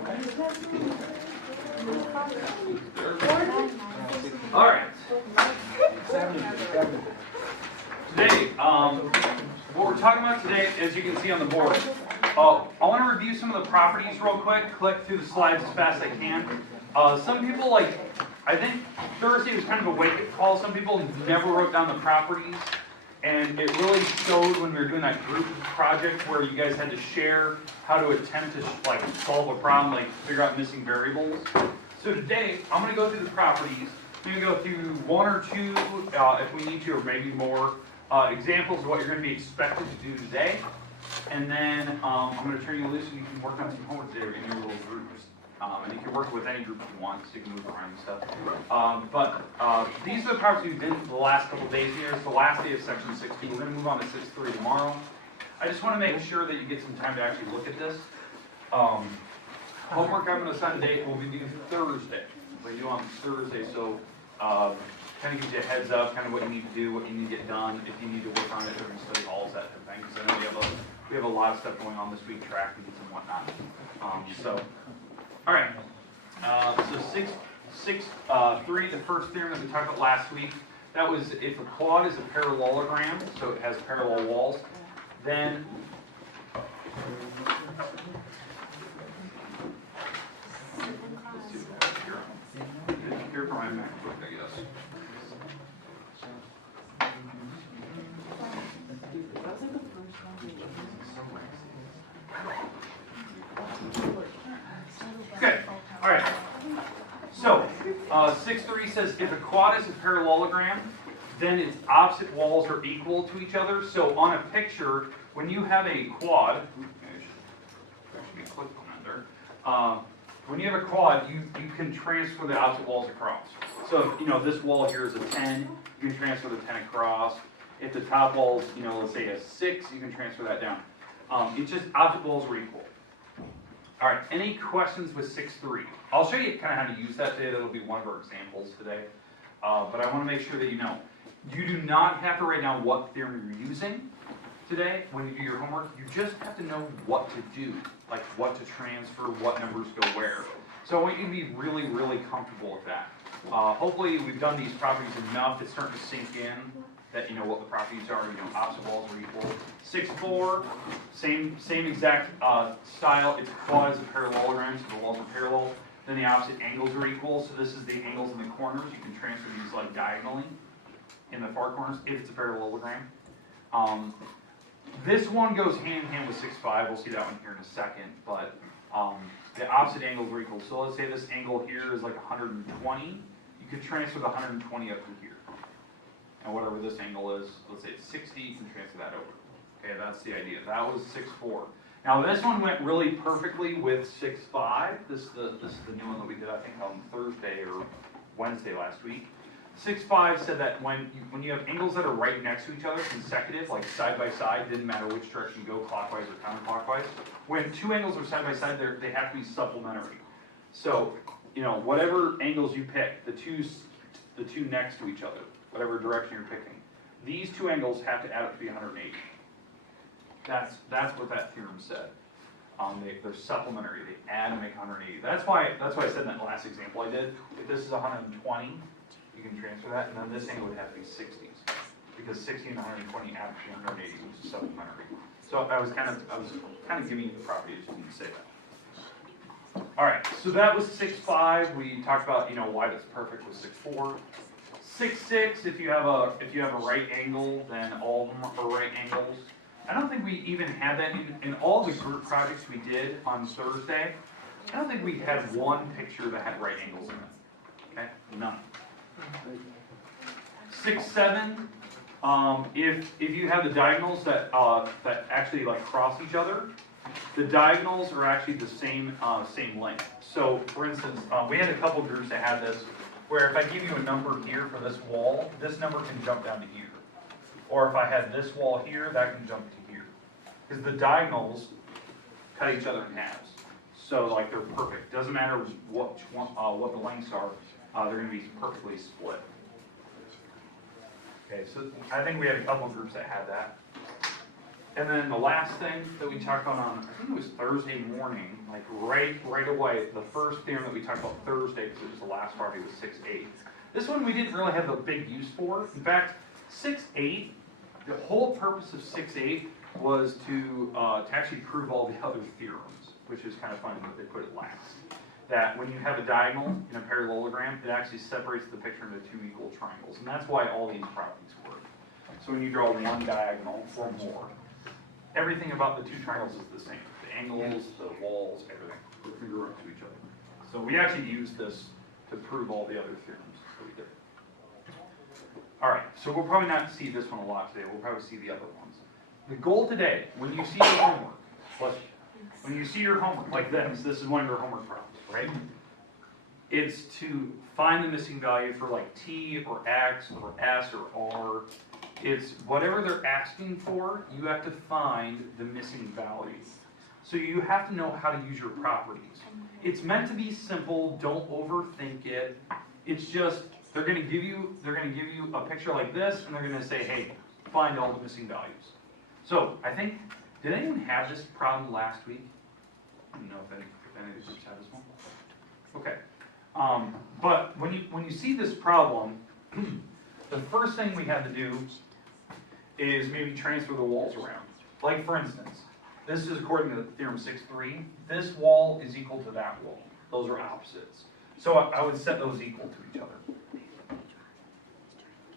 Okay. All right. Today, what we're talking about today, as you can see on the board, I want to review some of the properties real quick, click through the slides as fast as I can. Some people, I think Thursday was kind of a wake-up call. Some people never wrote down the properties, and it really showed when we were doing that group project where you guys had to share how to attempt to solve a problem, figure out missing variables. So today, I'm going to go through the properties. I'm going to go through one or two, if we need to, or maybe more, examples of what you're going to be expected to do today. And then I'm going to turn you loose and you can work on some homework today in your little groups. And you can work with any group you want, so you can move around and stuff. But these are the properties we did the last couple of days here. It's the last day of section 16. We're going to move on to 6.3 tomorrow. I just want to make sure that you get some time to actually look at this. Homework I'm going to assign today will be due Thursday. We'll do on Thursday, so kind of gives you a heads up, kind of what you need to do, what you need to get done, if you need to work on it during study halls, that type of thing. Because I know we have a lot of stuff going on this week, track meets and whatnot. All right. So 6.3, the first theorem that we talked about last week, that was if a quad is a parallelogram, so it has parallel walls, then here for my MacBook, I guess. Okay, all right. So 6.3 says if a quad is a parallelogram, then its opposite walls are equal to each other. So on a picture, when you have a quad, when you have a quad, you can transfer the opposite walls across. So if, this wall here is a 10, you can transfer the 10 across. If the top wall is, let's say a 6, you can transfer that down. It's just opposite walls are equal. All right, any questions with 6.3? I'll show you kind of how to use that today. That'll be one of our examples today. But I want to make sure that you know. You do not have to write down what theorem you're using today when you do your homework. You just have to know what to do, like what to transfer, what numbers go where. So I want you to be really, really comfortable with that. Hopefully we've done these properties enough, it's starting to sink in that you know what the properties are, opposite walls are equal. 6.4, same exact style, it's quad as a parallelogram, so the walls are parallel. Then the opposite angles are equal, so this is the angles in the corners. You can transfer these diagonally in the far corners if it's a parallelogram. This one goes hand in hand with 6.5. We'll see that one here in a second, but the opposite angles are equal. So let's say this angle here is 120. You could transfer the 120 up to here. And whatever this angle is, let's say it's 60, you can transfer that over. Okay, that's the idea. That was 6.4. Now this one went really perfectly with 6.5. This is the new one that we did, I think, on Thursday or Wednesday last week. 6.5 said that when you have angles that are right next to each other, consecutive, like side by side, didn't matter which direction you go, clockwise or counterclockwise. When two angles are side by side, they have to be supplementary. So, whatever angles you pick, the two next to each other, whatever direction you're picking, these two angles have to add up to be 180. That's what that theorem said. They're supplementary. They add and make 180. That's why I said in that last example I did. If this is 120. You can transfer that, and then this angle would have to be 60s, because 60 and 120 add to 180, which is supplementary. So I was kind of giving you the property, I just need to say that. All right, so that was 6.5. We talked about why that's perfect with 6.4. 6.6, if you have a right angle, then all of them are right angles. I don't think we even had that in all the group projects we did on Thursday. I don't think we had one picture that had right angles in it. Okay, none. 6.7, if you have the diagonals that actually cross each other, the diagonals are actually the same length. So, for instance, we had a couple groups that had this, where if I give you a number here for this wall, this number can jump down to here. Or if I had this wall here, that can jump to here. Because the diagonals cut each other in halves. So they're perfect. Doesn't matter what the lengths are. They're going to be perfectly split. Okay, so I think we had a couple of groups that had that. And then the last thing that we talked about on, I think it was Thursday morning, like right away, the first theorem that we talked about Thursday, because it was the last Friday, was 6-8. This one we didn't really have a big use for. In fact, 6-8, the whole purpose of 6-8 was to actually prove all the other theorems, which is kind of funny that they put it last. That when you have a diagonal in a parallelogram, it actually separates the picture into two equal triangles, and that's why all these properties work. So when you draw one diagonal or more, everything about the two triangles is the same. The angles, the walls, everything. They're congruent to each other. So we actually used this to prove all the other theorems that we did. All right, so we'll probably not see this one a lot today. We'll probably see the other ones. The goal today, when you see your homework, when you see your homework like this is one of your homework problems, right? It's to find the missing value for like t or x or s or r. It's whatever they're asking for, you have to find the missing values. So you have to know how to use your properties. It's meant to be simple, don't overthink it. It's just, they're gonna give you a picture like this, and they're gonna say, hey, find all the missing values. So I think, did anyone have this problem last week? I don't know if any of you had this one. Okay. But when you see this problem, the first thing we have to do is maybe transfer the walls around. Like for instance, this is according to Theorem 6.3, this wall is equal to that wall. Those are opposites. So I would set those equal to each other.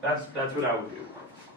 That's what I would do.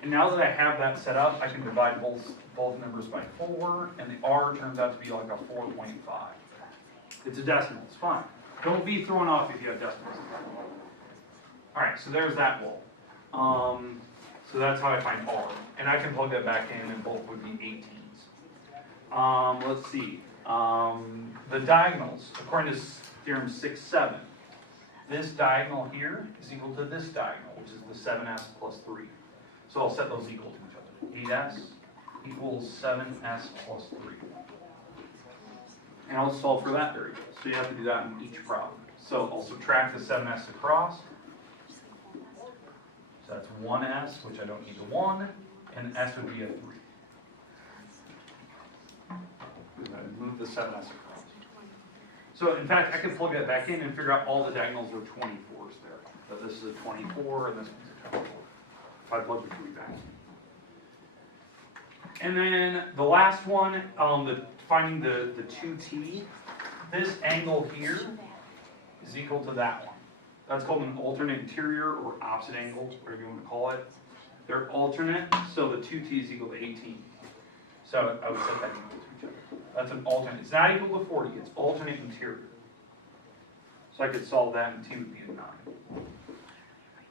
And now that I have that set up, I can divide both numbers by 4, and the r turns out to be like a 4.5. It's a decimal, it's fine. Don't be thrown off if you have decimals. Alright, so there's that wall. So that's how I find r. And I can plug that back in, and both would be 18s. Let's see. The diagonals, according to Theorem 6.7, this diagonal here is equal to this diagonal, which is the 7s plus 3. So I'll set those equal to each other. 8s equals 7s plus 3. And I'll solve for that variable. So you have to do that in each problem. So I'll subtract the 7s across. So that's 1s, which I don't need the 1, and s would be a 3. I move the 7s across. So in fact, I could plug that back in and figure out all the diagonals are 24s there. So this is a 24, and this one's a 24. If I plug the 3 back in. And then the last one, finding the 2t, this angle here is equal to that one. That's called an alternate interior or opposite angle, whatever you want to call it. They're alternate, so the 2t is equal to 18. So I would set that equal to each other. That's an alternate. It's not equal to 40, it's alternate interior. So I could solve that, and t would be a 9.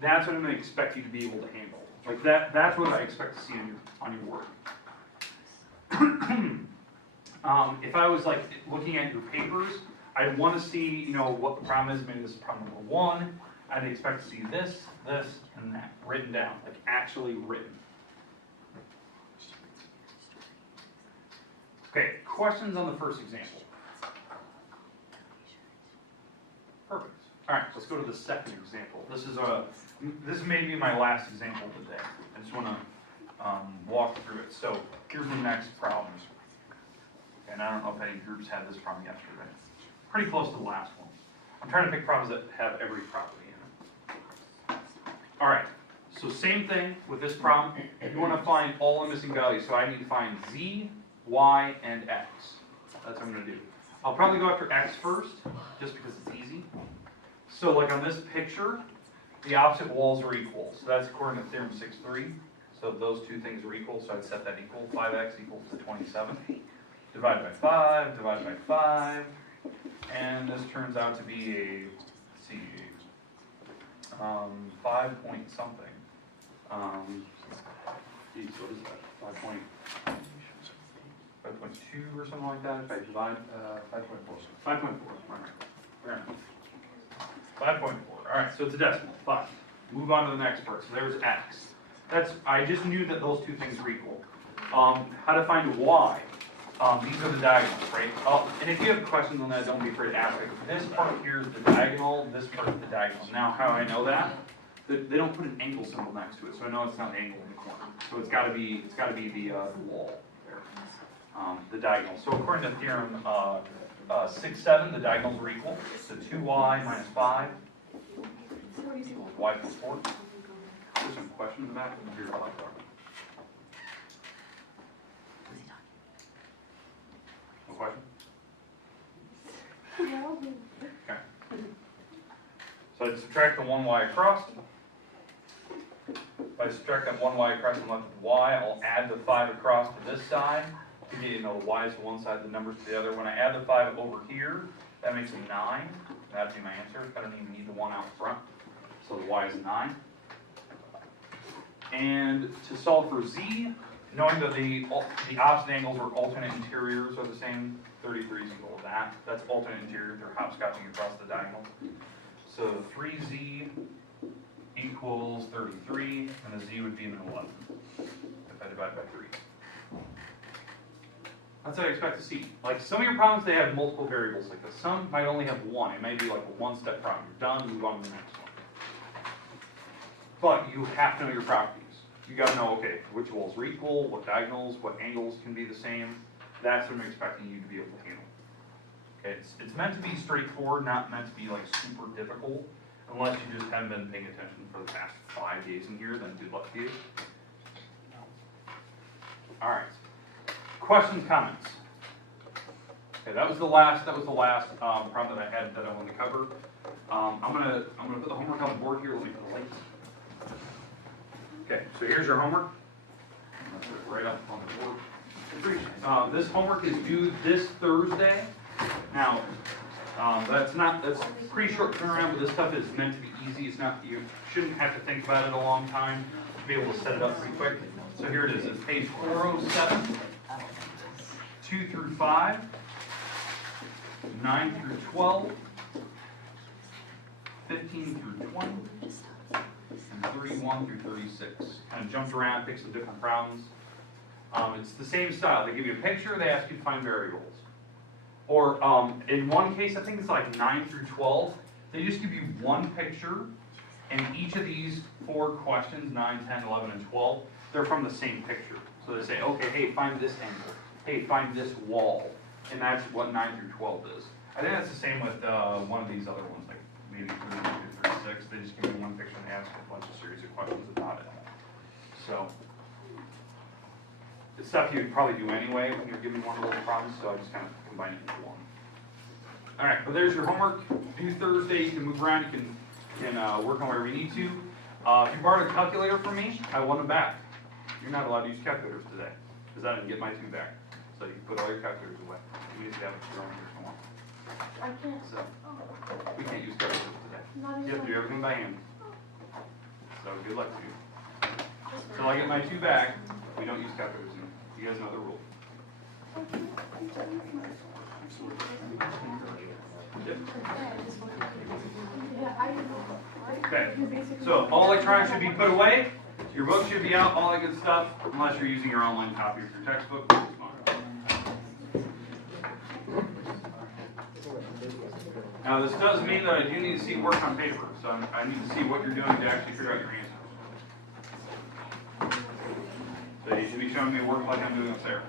That's what I'm going to expect you to be able to handle. Like that's what I expect to see on your work. If I was like looking at your papers, I'd want to see, what the problem is. Maybe this is problem number 1. I'd expect to see this, this, and that written down, like actually written. Okay, questions on the first example? Perfect. All right, let's go to the second example. This may be my last example today. I just want to walk through it. So here's the next problem. And I don't know if any groups had this problem yesterday. Pretty close to the last one. I'm trying to pick problems that have every property in it. All right, so same thing with this problem. You want to find all the missing values. So I need to find z, y, and x. That's what I'm going to do. I'll probably go after x first, just because it's easy. So like on this picture, the opposite walls are equal. So that's according to Theorem 6.3. So those two things are equal, so I'd set that equal. 5x equals to 27. Divided by 5, divided by 5. And this turns out to be a, let's see, 5 point something. Geez, what is that? 5.2 or something like that. If I divide 5.4. 5.4. All right. 5.4. All right. So it's a decimal. 5. Move on to the next part. So there's x. I just knew that those two things were equal. How to find y? These are the diagonals, right? And if you have questions on that, don't be afraid to ask it. This part here is the diagonal. This part is the diagonal. Now, how I know that? They don't put an angle symbol next to it, so I know it's not an angle in the corner. So it's got to be the wall there. the diagonals. So according to theorem 6-7, the diagonals are equal. So 2y minus 5, y equals 4. There's some question in the back. Here, I'll like that. No question? Okay. So I subtract the 1y across. If I subtract that 1y across and left with y, I'll add the 5 across to this side to get, the y's to one side, the numbers to the other. When I add the 5 over here, that makes a 9. That'd be my answer. I don't even need the 1 out front. So the y is 9. And to solve for z, knowing that the opposite angles or alternate interiors are the same, 33 is equal to that. That's alternate interior. They're hopscotching across the diagonal. So 3z equals 33, and the z would be an 11 if I divide by 3. That's what I expect to see. Like some of your problems, they have multiple variables like this. Some might only have one. It may be like a one-step problem. You're done, move on to the next one. But you have to know your properties. You got to know, okay, which walls are equal, what diagonals, what angles can be the same. That's what I'm expecting you to be able to handle. Okay, it's meant to be straightforward, not meant to be like super difficult. Unless you just haven't been paying attention for the past 5 days in here, then good luck to you. All right. Questions, comments? Okay, that was the last problem that I had that I wanted to cover. I'm gonna put the homework on the board here. Let me put the links. Okay, so here's your homework. I'm gonna put it right up on the board. This homework is due this Thursday. Now, that's pretty short turnaround, but this stuff is meant to be easy. It's not, you shouldn't have to think about it a long time to be able to set it up pretty quick. So here it is. It's page 407, 2 through 5, 9 through 12, 15 through 20, and 31 through 36. Kind of jumps around, picks some different problems. It's the same style. They give you a picture, they ask you to find variables. Or in one case, I think it's like 9 through 12, they just give you one picture, and each of these 4 questions, 9, 10, 11, and 12, they're from the same picture. So they say, okay, hey, find this angle. Hey, find this wall. And that's what 9 through 12 is. I think that's the same with one of these other ones, like maybe 32 through 36. They just give you one picture and ask a bunch of series of questions about it. So, it's stuff you'd probably do anyway when you're given one of those problems, so I just kind of combine it into one. All right, well, there's your homework. Due Thursday, you can move around, you can work on wherever you need to. If you borrowed a calculator from me, I want them back. You're not allowed to use calculators today, because I didn't get my 2 back. So you can put all your calculators away. You need to have your own here somewhere. I can't. So, we can't use calculators today. You have to do everything by hand. So, good luck to you. Until I get my 2 back, we don't use calculators anymore. You guys know the rule. Yep. Okay, so all electronics should be put away. Your book should be out, all that good stuff, unless you're using your online copy of your textbook. Now this does mean that I do need to see work on paper, so I need to see what you're doing to actually figure out your answers. So you should be showing me work like I'm doing up there.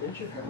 Didn't you have